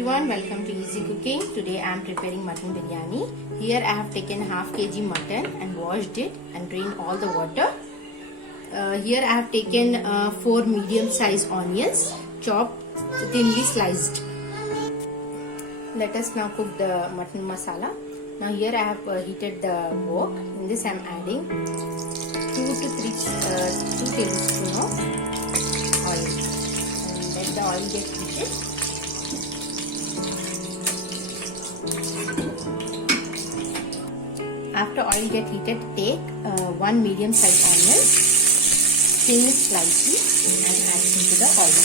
everyone, welcome to Easy Cooking. Today I am preparing mutton biryani. Here I have taken half kg mutton and washed it and drained all the water. Here I have taken 4 medium sized onions, chopped thinly sliced. Let us now cook the mutton masala. Now here I have heated the wok. In this I am adding 2 tablespoons of oil. And let the oil get heated. After oil get heated, take 1 medium sized onion, thin slightly and add into the oil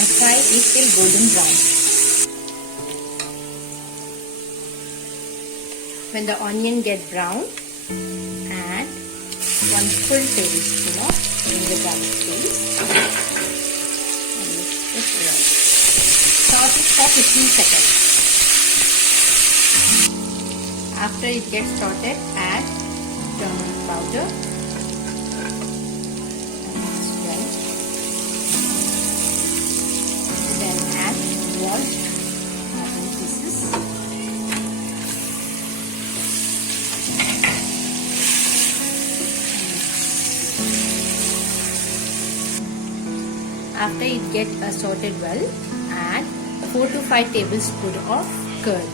and fry it till golden brown. When the onion get brown, add 1 full tablespoon of ginger garlic paste and mix it well. Saute it for 15 seconds. After it gets sauteed, add turmeric powder and mix well. Then add washed mutton pieces. After it gets sauteed well, add 4 to 5 tablespoons of curd.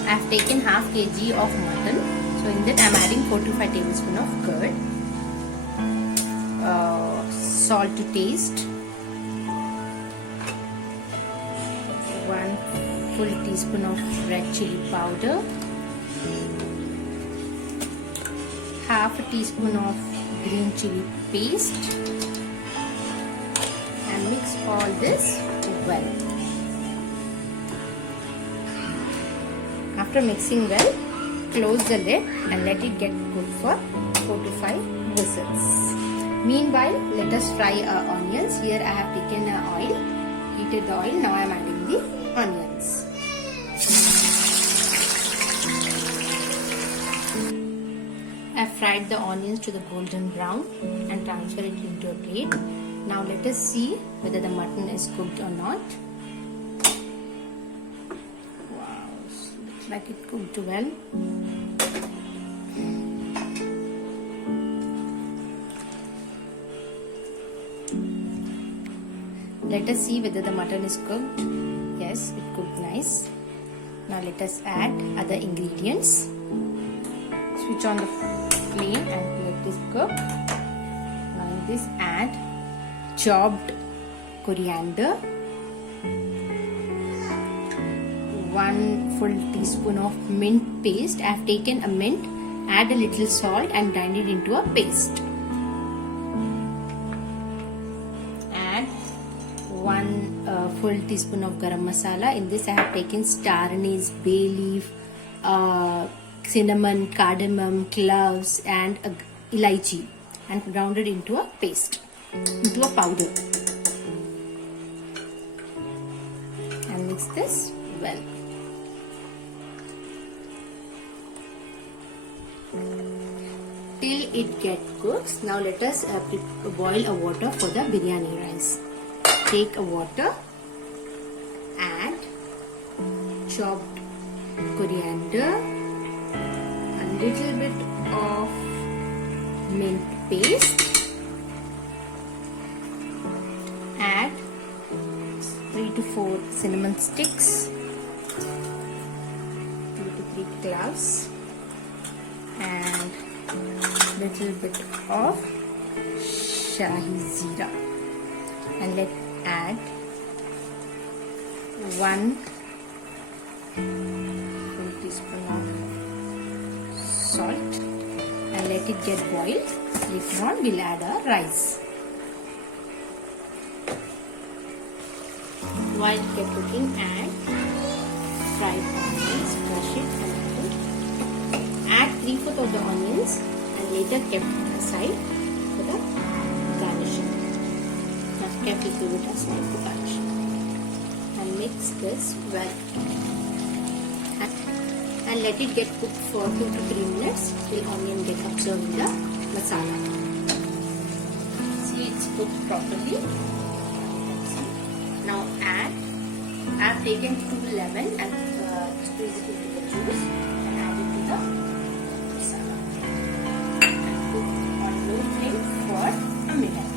I have taken half kg of mutton, so in that I am adding 4 to 5 tablespoons of curd, salt to taste, 1 full teaspoon of red chilli powder, half a teaspoon of green chilli paste, and mix all this well. After mixing well, close the lid and let it get cooked for 4 to 5 whistles. Meanwhile, let us fry our onions. Here I have taken oil, heated the oil. Now I am adding the onions. I have fried the onions to the golden brown and transfer it into a plate. Now let us see whether the mutton is cooked or not. Like it cooked well. Let us see whether the mutton is cooked. Yes, it cooked nice. Now let us add other ingredients. Switch on the flame and let this cook. Now in this add chopped coriander, 1 full teaspoon of mint paste. I have taken a mint, add a little salt and grind it into a paste. Add 1 full teaspoon of garam masala. In this I have taken star anise, bay leaf, cinnamon, cardamom, cloves and elaichi and ground it into a paste, into a powder. And mix this well. Till it gets cooked. Now let us boil a water for the biryani rice. Take a water, add chopped coriander, a little bit of mint paste, add 3 to 4 cinnamon sticks, 2 to 3 cloves, and little bit of shahi zira, and let's add 1 full teaspoon of salt and let it get boiled. Later on we'll add our rice. While it gets cooking, add fried onions, crush it and add 3/4 of the onions and later kept aside for the garnishing. Now kept it aside for garnishing and mix this well and let it get cooked for 2 to 3 minutes till onion get absorbed in the masala. cooked properly. Now I have taken 2 lemon and squeezed it into the juice and add it to the masala. And cook on low flame for a minute.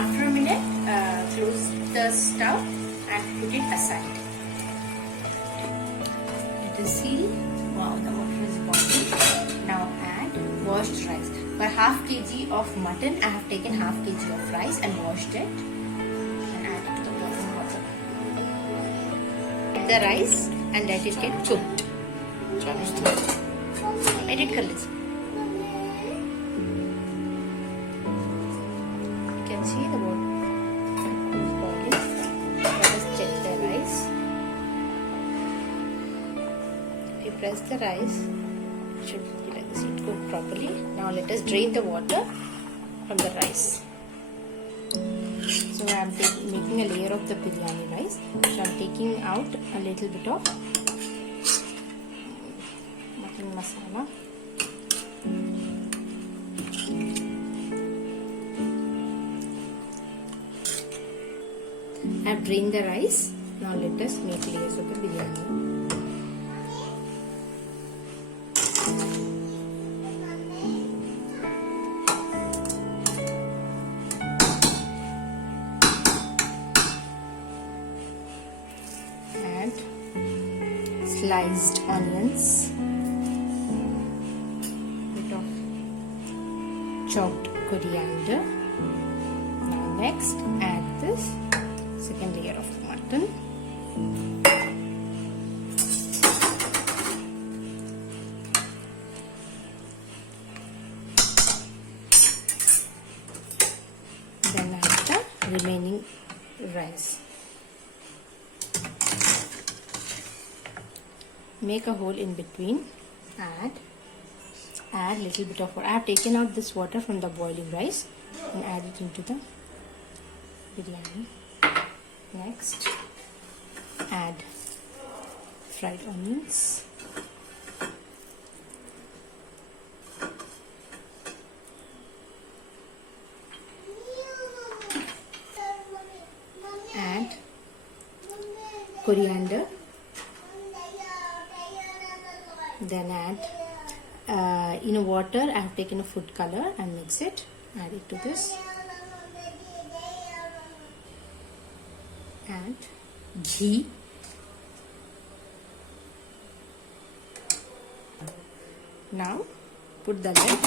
After a minute, close the stove and put it aside. Let us see. Wow, the water is boiling. Now add washed rice. For half kg of mutton, I have taken half kg of rice and washed it and add it to the boiling water. Add the rice and let it get cooked. Edit कर लीजिए. You can see the water is boiling. Let us check the rice. If you press the rice, it should be like this. It cooked properly. Now let us drain the water from the rice. So I am making a layer of the biryani rice. So I am taking out a little bit of mutton masala. I have drained the rice. Now let us make layers of the biryani. Add sliced onions, bit of chopped coriander. Now next add this second layer of mutton. Then add the remaining rice. Make a hole in between. Add little bit of water. I have taken out this water from the boiling rice and add it into the biryani. Next, add fried onions. Add coriander. Then add in a water. I have taken a food color and mix it. Add it to this. Add ghee. Now put the lid.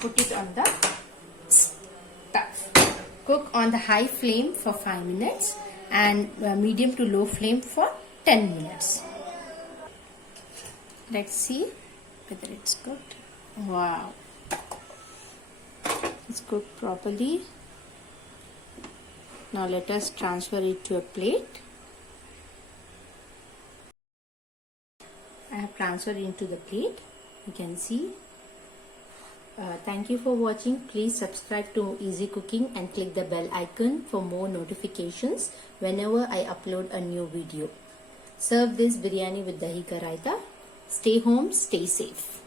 Put it on the stove. Cook on the high flame for 5 minutes and medium to low flame for 10 minutes. Let's see whether it's cooked. Wow, it's cooked properly. Now let us transfer it to a plate. I have transferred it into the plate. You can see. Thank you for watching. Please subscribe to Easy Cooking and click the bell icon for more notifications whenever I upload a new video. Serve this biryani with dahi ka raita. Stay home, stay safe.